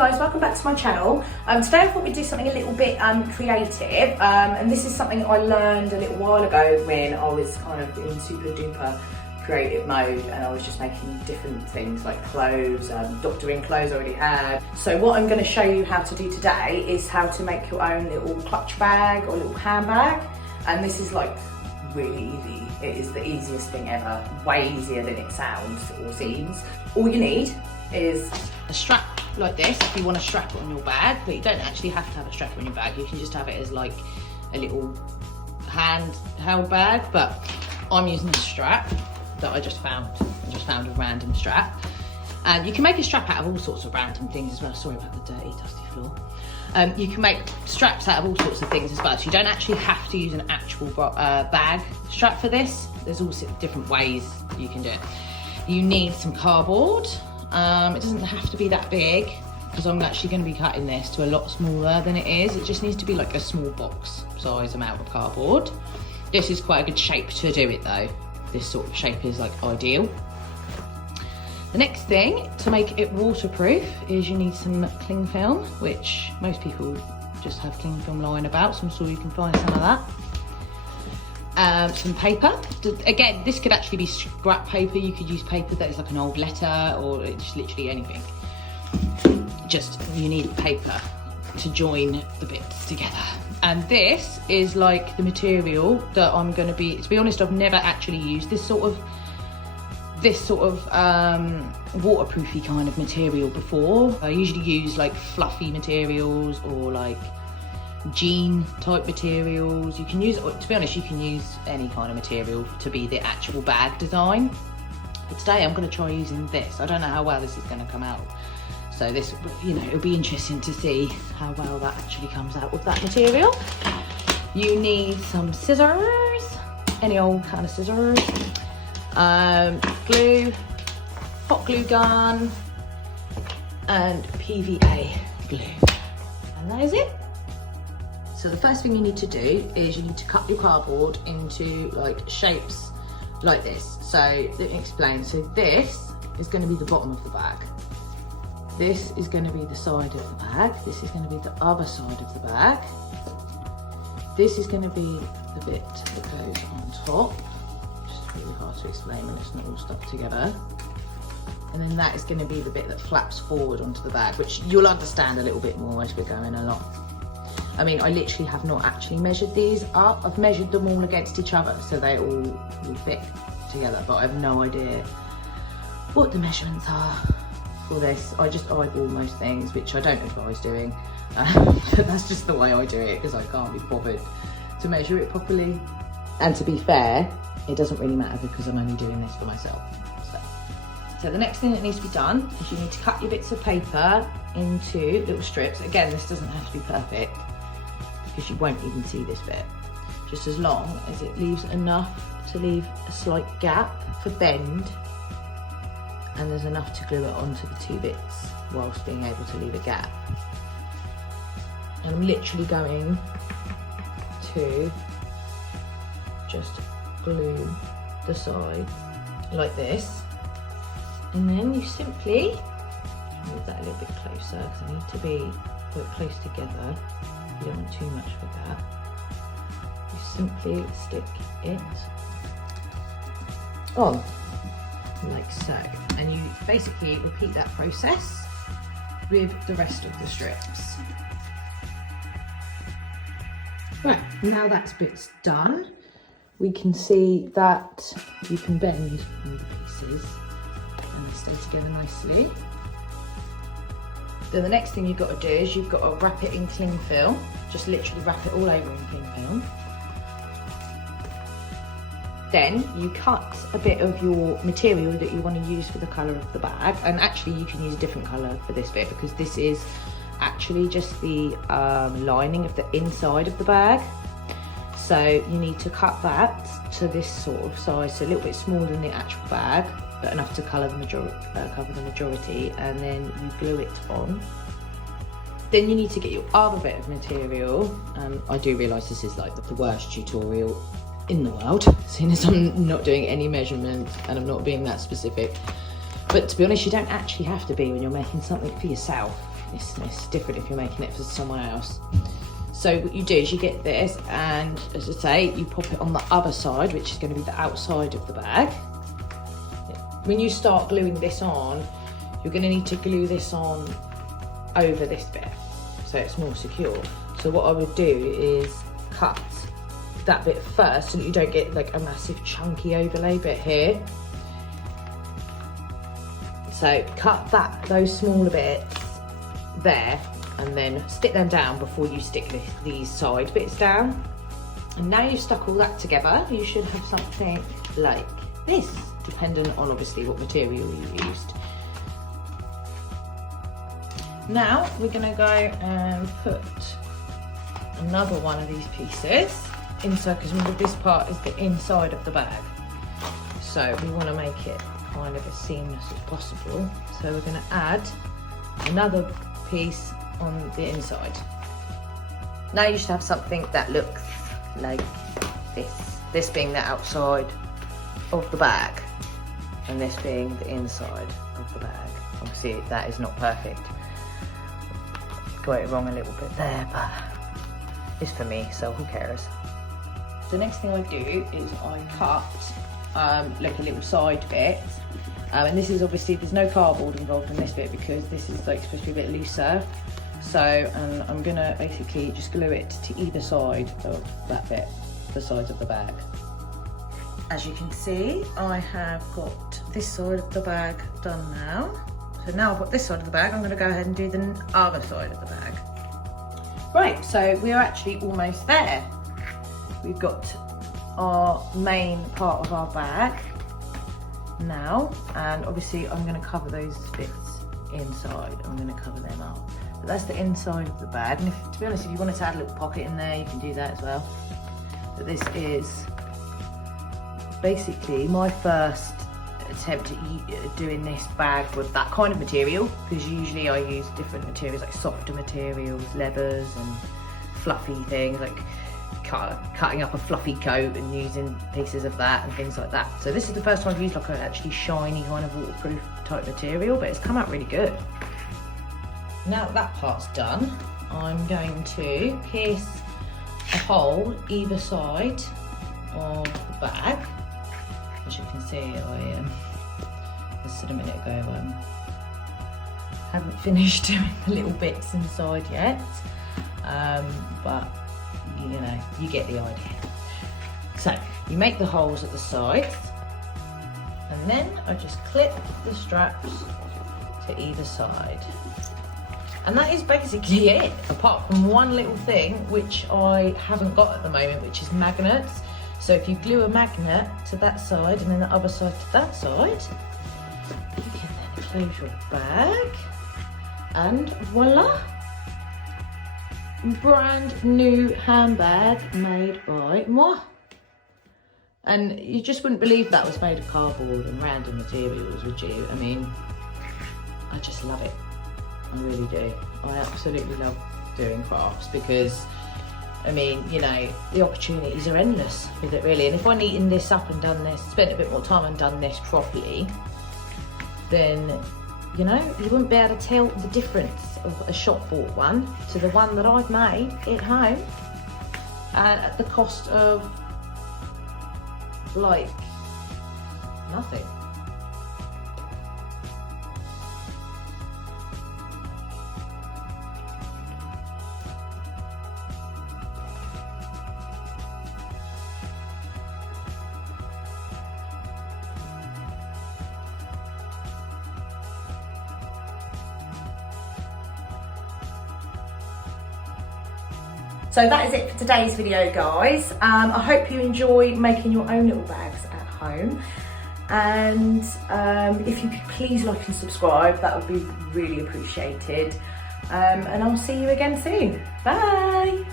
guys, welcome back to my channel. Today I thought we'd do something a little bit creative, and this is something I learned a little while ago when I was kind of in super duper creative mode and I was just making different things like clothes, doctoring clothes I already had. So what I'm going to show you how to do today is how to make your own little clutch bag or little handbag, and this is like really easy. It is the easiest thing ever, way easier than it sounds or seems. All you need is a strap like this if you want to strap it on your bag, but you don't actually have to have a strap on your bag. You can just have it as like a little handheld bag, but I'm using a strap that I just found. I just found a random strap, and you can make a strap out of all sorts of random things as well. Sorry about the dirty, dusty floor. You can make straps out of all sorts of things as well, so you don't actually have to use an actual bag strap for this. There's all different ways you can do it. You need some cardboard. It doesn't have to be that big because I'm actually going to be cutting this to a lot smaller than it is. It just needs to be like a small box size amount of cardboard. This is quite a good shape to do it though. This sort of shape is like ideal. The next thing to make it waterproof is you need some cling film, which most people just have cling film lying about, so I'm sure you can find some of that. Some paper. Again, this could actually be scrap paper. You could use paper that is like an old letter or just literally anything. Just you need paper to join the bits together. And this is like the material that I'm going to be honest, I've never actually used this sort of waterproofy kind of material before. I usually use like fluffy materials or like jean type materials. You can use, to be honest, you can use any kind of material to be the actual bag design. But today I'm going to try using this. I don't know how well this is going to come out. So this, you know, it'll be interesting to see how well that actually comes out with that material. You need some scissors, any old kind of scissors, glue, hot glue gun, and PVA glue. And that is it. So the first thing you need to do is you need to cut your cardboard into like shapes like this. So let me explain. So this is going to be the bottom of the bag. This is going to be the side of the bag. This is going to be the other side of the bag. This is going to be the bit that goes on top. Just really hard to explain when it's not all stuck together. And then that is going to be the bit that flaps forward onto the bag, which you'll understand a little bit more as we're going along. I mean, I literally have not actually measured these up. I've measured them all against each other, so they all will fit together, but I have no idea what the measurements are for this. I just eyeball most things, which I don't advise doing. But that's just the way I do it because I can't be bothered to measure it properly. And to be fair, it doesn't really matter because I'm only doing this for myself. So the next thing that needs to be done is you need to cut your bits of paper into little strips. Again, this doesn't have to be perfect because you won't even see this bit. Just as long as it leaves enough to leave a slight gap for bend, and there's enough to glue it onto the two bits whilst being able to leave a gap. And I'm literally going to just glue the side like this, and then you simply move that a little bit closer because I need to be quite close together. You don't want too much with that. You simply stick it on like so, and you basically repeat that process with the rest of the strips. Right, now that bit's done, we can see that you can bend all the pieces and they stay together nicely. Then the next thing you've got to do is you've got to wrap it in cling film. Just literally wrap it all over in cling film. Then you cut a bit of your material that you want to use for the colour of the bag. And actually you can use a different colour for this bit because this is actually just the lining of the inside of the bag. So you need to cut that to this sort of size, so a little bit smaller than the actual bag, but enough to cover the majority, and then you glue it on. Then you need to get your other bit of material. I do realise this is like the worst tutorial in the world, seeing as I'm not doing any measurements and I'm not being that specific. But to be honest, you don't actually have to be when you're making something for yourself. it's different if you're making it for someone else. So what you do is you get this, and as I say, you pop it on the other side, which is going to be the outside of the bag. When you start gluing this on, you're going to need to glue this on over this bit so it's more secure. So what I would do is cut that bit first so that you don't get like a massive chunky overlay bit here. So cut those smaller bits there and then stick them down before you stick these side bits down. And now you've stuck all that together, you should have something like this, depending on obviously what material you used. Now we're going to go and put another one of these pieces inside, because remember this part is the inside of the bag. So we want to make it kind of as seamless as possible. So we're going to add another piece on the inside. Now you should have something that looks like this being the outside of the bag and this being the inside of the bag. Obviously that is not perfect. Got it wrong a little bit there, but it's for me, so who cares? The next thing I do is I cut like a little side bit, and this is obviously, there's no cardboard involved in this bit because this is like supposed to be a bit looser. So and I'm gonna basically just glue it to either side of that bit, the sides of the bag. As you can see, I have got this side of the bag done now. So now I've got this side of the bag, I'm going to go ahead and do the other side of the bag. Right, so we're actually almost there. We've got our main part of our bag now, and obviously I'm going to cover those bits inside. I'm going to cover them up. But that's the inside of the bag, and if, to be honest, if you wanted to add a little pocket in there, you can do that as well. But this is basically my first attempt at doing this bag with that kind of material, because usually I use different materials like softer materials, leathers and fluffy things, like cutting up a fluffy coat and using pieces of that and things like that. So this is the first time I've used like an actually shiny kind of waterproof type material, but it's come out really good. Now that part's done, I'm going to pierce a hole either side of the bag. As you can see, I just a minute ago, haven't finished doing the little bits inside yet, but you know, you get the idea. So you make the holes at the sides, and then I just clip the straps to either side. And that is basically it, apart from one little thing which I haven't got at the moment, which is magnets. So if you glue a magnet to that side and then the other side to that side, you can then close your bag, and voila! Brand new handbag made by moi. And you just wouldn't believe that was made of cardboard and random materials, would you? I mean, I just love it. I really do. I absolutely love doing crafts because, I mean, you know, the opportunities are endless with it really. And if I'd eaten this up and done this, spent a bit more time and done this properly, then, you know, you wouldn't be able to tell the difference of a shop bought one to the one that I've made at home at the cost of, like, nothing. So that is it for today's video, guys. I hope you enjoy making your own little bags at home. And if you could please like and subscribe, that would be really appreciated. And I'll see you again soon. Bye.